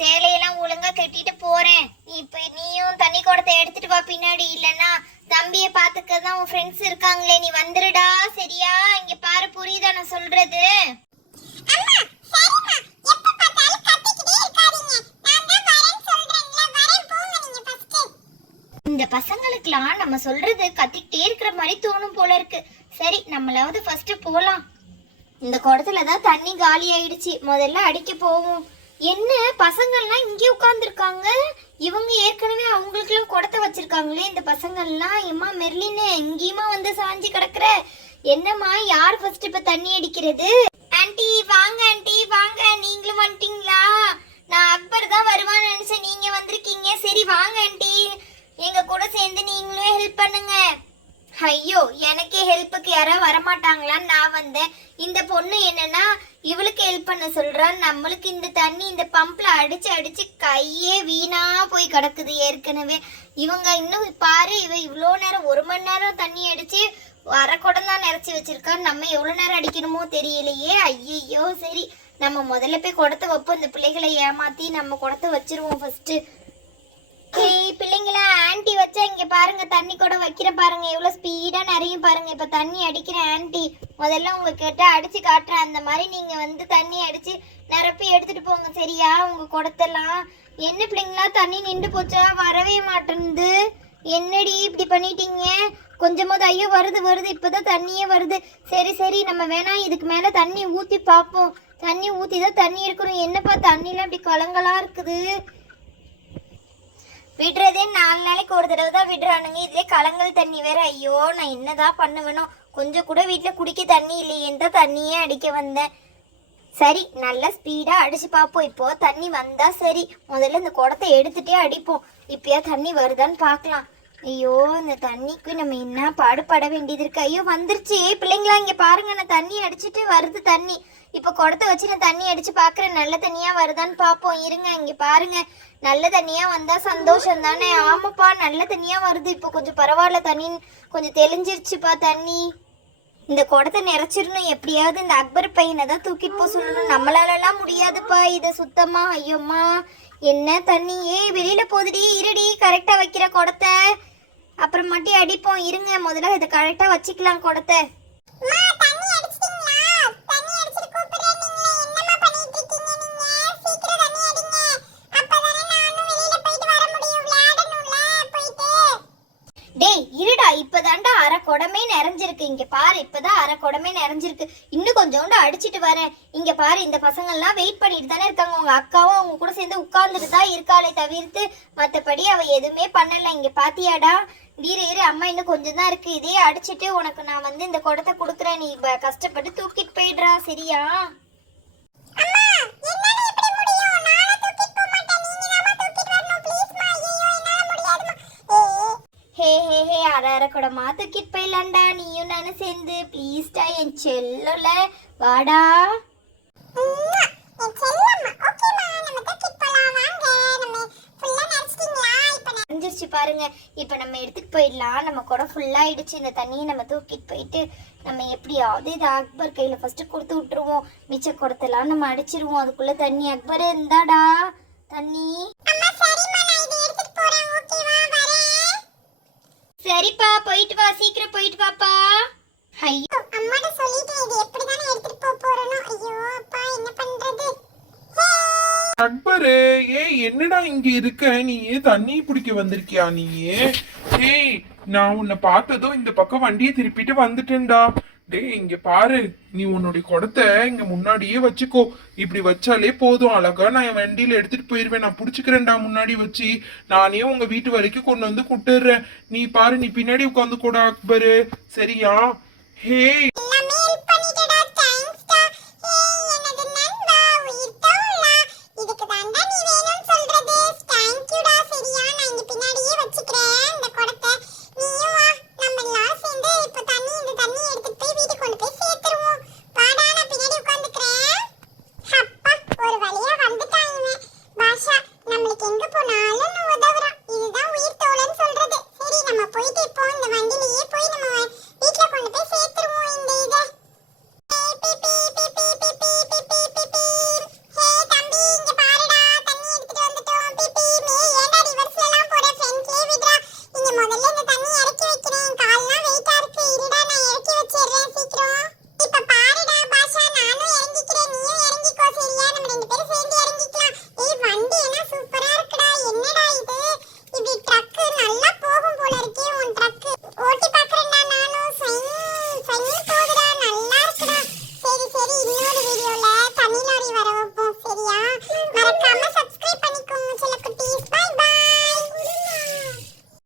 சேலையெல்லாம் ஒழுங்கா கட்டிட்டு போறேன். இப்ப நீயும் தண்ணி குடத்தை எடுத்துட்டு வா பின்னாடி. இல்லன்னா தம்பியை பாத்துக்கதான் உன் ஃப்ரெண்ட்ஸ் இருக்காங்களே, நீ வந்துருடா. சரியா? இங்க பாரு, புரியுதா நான் சொல்றது? இந்த பசங்களுக்குலாம் நம்ம சொல்றது கத்திக்கிட்டே இருக்கிற மாதிரி தோணும் போல இருக்கு. சரி, நம்மளாவது ஃபர்ஸ்ட் போலாம். இந்த குடத்துலதான் தண்ணி காலி ஆயிடுச்சு, முதல்ல அடிக்க போவோம். என்ன பசங்கள்லாம் இங்கே உட்கார்ந்துருக்காங்க? இவங்க ஏற்கனவே அவங்களுக்குலாம் குடத்தை வச்சிருக்காங்களே இந்த பசங்கள்லாம். எம்மா மெர்லின்னு எங்கேயுமா வந்து சாஞ்சி கிடக்குற? என்னம்மா, யார் ஃபர்ஸ்ட் இப்ப தண்ணி அடிக்கிறது? ஆன்ட்டி வாங்க, ஆன்ட்டி வாங்க. நீங்களும் வந்துட்டீங்களா? நான் அக்பர் தான் வருவான்னு நினைச்சேன், நீங்க வந்திருக்கீங்க. சரி வாங்க ஆன்ட்டி, எங்க கூட சேர்ந்து நீங்களும் ஹெல்ப் பண்ணுங்க. ஐயோ, எனக்கே ஹெல்ப்புக்கு யாரா வரமாட்டாங்களான்னு நான் வந்தேன். இந்த பொண்ணு என்னன்னா இவளுக்கு ஹெல்ப் பண்ண சொல்றா. நம்மளுக்கு இந்த தண்ணி இந்த பம்ப்ல அடிச்சு அடிச்சு கையே வீணா போய் கிடக்குது ஏற்கனவே. இவங்க இன்னும் பாரு, இவ இவ்வளோ நேரம் 1 மணி நேரம் தண்ணி அடிச்சு அரை குடம் தான் நிறச்சி வச்சிருக்கா. நம்ம எவ்வளவு நேரம் அடிக்கணுமோ தெரியலையே. ஐயோ, சரி நம்ம முதல்ல போய் குடத்தை வைப்போம். இந்த பிள்ளைகளை ஏமாத்தி நம்ம குடத்தை வச்சிருவோம் ஃபர்ஸ்ட். பிள்ளைங்களா, ஆன்ட்டி வச்சா இங்க பாருங்க, தண்ணி கூட வைக்கிற பாருங்க, எவ்வளவு ஸ்பீடா நிறைய பாருங்க. இப்ப தண்ணி அடிக்கிற ஆன்ட்டி, முதல்ல உங்ககிட்ட அடிச்சு காட்டுறேன். அந்த மாதிரி நீங்க வந்து தண்ணி அடிச்சு நிரப்பி எடுத்துட்டு போங்க. சரியா? உங்க குடத்தெல்லாம். என்ன பிள்ளைங்களா, தண்ணி நின்று போச்சா? வரவே மாட்டேங்குது. என்னடி இப்படி பண்ணிட்டீங்க? கொஞ்சமாவது ஐயோ வருது வருது, இப்பதான் தண்ணியே வருது. சரி சரி, நம்ம வேணா இதுக்கு மேல தண்ணி ஊத்தி பார்ப்போம். தண்ணி ஊத்தி தான் தண்ணி இருக்கணும். என்னப்பா தண்ணிலாம் இப்படி கலங்களா இருக்குது? விடுறதே 4 நாளைக்கு ஒரு தடவை தான் விடுறானுங்க, இதுல கலங்கல் தண்ணி வேற. ஐயோ, நான் என்னதான் பண்ணுவேனோ. கொஞ்சம் கூட வீட்டுல குடிக்க தண்ணி இல்லையேன்னு தான் தண்ணியே அடிக்க வந்தேன். சரி, நல்லா ஸ்பீடா அடிச்சு பார்ப்போம். இப்போ தண்ணி வந்தா சரி, முதல்ல இந்த குடத்தை எடுத்துட்டே அடிப்போம். இப்பயா தண்ணி வருதான்னு பார்க்கலாம். ஐயோ, இந்த தண்ணிக்கு நம்ம என்ன பாடுபட வேண்டியது இருக்கு. ஐயோ வந்துருச்சு. பிள்ளைங்களா இங்க பாருங்க, நான் தண்ணி அடிச்சுட்டு வருது தண்ணி. இப்ப குடத்தை வச்சு நான் தண்ணி அடிச்சு பாக்குறேன், நல்ல தண்ணியா வருதான்னு பாப்போம். இருங்க, இங்க பாருங்க, நல்ல தண்ணியா வந்தா சந்தோஷம் தானே? ஆமாப்பா, நல்ல தண்ணியா வருது. இப்போ கொஞ்சம் பரவாயில்ல, தண்ணி கொஞ்சம் தெளிஞ்சிருச்சுப்பா தண்ணி. இந்த குடத்தை நிறைச்சிடணும் எப்படியாவது. இந்த அக்பர் பையனை தான் தூக்கிட்டு போக சொல்லணும், நம்மளாலலாம் முடியாதுப்பா இதை சுத்தமா. ஐயோம்மா, என்ன தண்ணியே வெளியில போகுதுடி. இருடி, கரெக்டா வைக்கிற குடத்தை, அப்புறமாட்டி அடிப்போம். இருங்க, முதல்ல இதை கரெக்டா வச்சுக்கலாம் குடத்தை. டேய் இருடா, இப்பதான்டா அரை குடமே நிறைஞ்சிருக்கு. இங்க பாரு, இப்பதான் அரை குடமே நிறைஞ்சிருக்கு. இன்னும் கொஞ்சோண்டு அடிச்சிட்டு வரேன். இங்க பாரு, இந்த பசங்க எல்லாம் வெயிட் பண்ணிட்டு தானே இருக்காங்க. உங்க அக்காவும் அவங்க கூட சேர்ந்து உட்கார்ந்துட்டு தான் இருக்காளே தவிர்த்து மத்தபடி அவ எதுவுமே பண்ணல. இங்க பாத்தியாடா? இரு அம்மா, இன்னும் கொஞ்சம் தான் இருக்கு. இதே அடிச்சிட்டு உனக்கு நான் வந்து இந்த குடத்தை கொடுக்குறேன். நீ கஷ்டப்பட்டு தூக்கிட்டு போயிடுறா. சரியா? ஹே அரை குடமா தூக்கிட்டு போயிடலாம்டா, நீயும் நானும் சேர்ந்து. ப்ளீஸ்டா என் செல்லல, வாடா. நிறைஞ்சிருச்சு பாருங்க. இப்ப நம்ம எடுத்துட்டு போயிடலாம். நம்ம குடம் ஃபுல்லா ஆயிடுச்சு. இந்த தண்ணியை நம்ம தூக்கிட்டு போயிட்டு நம்ம எப்படியாவது இதை அக்பர் கையில ஃபர்ஸ்ட் கொடுத்து விட்டுருவோம். மிச்ச குடத்தெல்லாம் நம்ம அடிச்சிருவோம். அதுக்குள்ள தண்ணி. அக்பர் இருந்தாடா தண்ணி. சரிப்பா, போயிட்டு வா, சீக்கிரம் போயிட்டு வாப்பா. ஐயோ, அம்மாட்ட சொல்லிட்டேன், இது எப்படி தான எடுத்துட்டு போறேனோ. ஐயோ அப்பா, என்ன பண்றது? அக்பர், என்னடா இங்க இருக்க? நீ தண்ணி பிடிக்க வந்திருக்கியா? நீ நான் உன்னை பார்த்ததும் இந்த பக்கம் வண்டியை திருப்பிட்டு வந்துட்டேன்டா. டேய் இங்க பாரு, நீ உன்னுடைய குடத்தை இங்க முன்னாடியே வச்சுக்கோ. இப்படி வச்சாலே போதும், அழகா நான் என் வண்டியில எடுத்துட்டு போயிருவேன். நான் புடிச்சுக்கிறேன்டா முன்னாடி வச்சு. நானே உங்க வீட்டு வரைக்கும் கொண்டு வந்து குட்டுறேன். நீ பாரு, நீ பின்னாடி உட்காந்து கூட அக்பரு. சரியா? ஹே